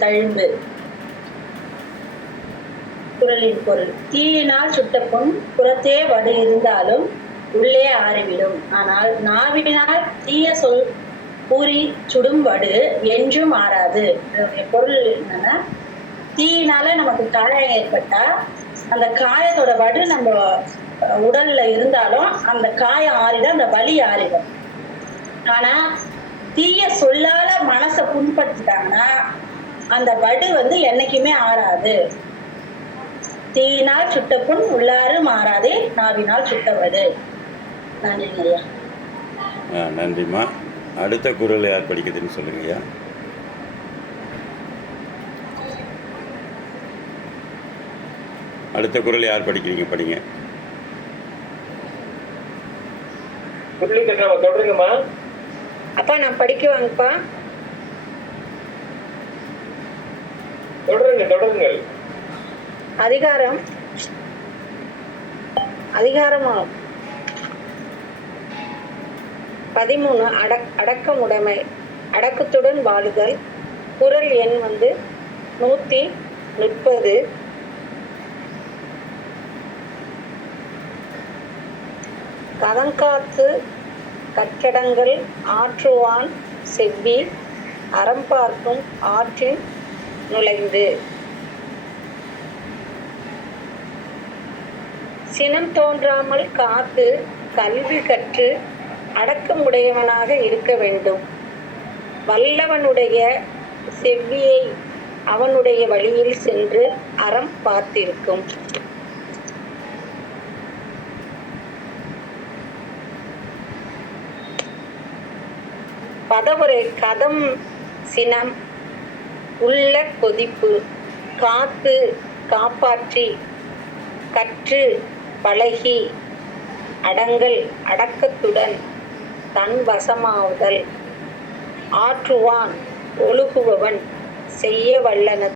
தழும்பு. குறளின் பொருள்: தீயினால் சுட்ட புண் புறத்தே வடு இருந்தாலும் உள்ளே ஆறிவிடும். ஆனால் நாவினால் தீய சொல் கூறி சுடும் வடு என்றும் ஆறாது. இதனுடைய பொருள் என்னன்னா, தீயினால நமக்கு காயம் ஏற்பட்டா அந்த காயத்தோட வடு நம்ம உடல்ல இருந்தாலும் அந்த காயம் ஆறிடும், அந்த வலி ஆறிடும். ஆனா தீய சொல்லால மனசை புண்படுத்திட்டாங்கன்னா அந்த வடு என்னைக்குமே ஆறாது. தீயினால் சுட்ட புண் உள்ளாறு மாறாதே, நாவினால் சுட்ட வடு. நன்றிங்க ஐயா. நன்றிம்மா. அடுத்த குறள் யார் படிக்கிறதுன்னு சொல்லுங்க ஐயா. அடுத்த குறள் யார் படிக்கிறீங்க? படிங்க. தொடருங்கம்மா. அப்பா நான் படிக்குவாங்கப்பா. தொடருங்கள். அதிகாரம் 13 அடக்கமுடைமை, அடக்கத்துடன் வாழுதல். குறள் எண் 130. கதங்காத்து கற்கடங்கள் ஆற்றுவான் செவ்வி, அறம்பார்க்கும் ஆற்றின் நுழைந்து. சினம் தோன்றாமல் காத்து கல்வி கற்று அடக்கமுடையவனாக இருக்க வேண்டும். வல்லவனுடைய செவ்வியை அவனுடைய வழியில் சென்று அறம் பார்த்திருக்கும். பதவுரை: கதம் சினம், உள்ள கொதிப்பு, காத்து காப்பாற்றி, கற்று பழகி, அடங்கல் அடக்கத்துடன், தன் வசமாவுதல். ஆற்றுவான் ஒழுகுபவன், செய்ய வல்லன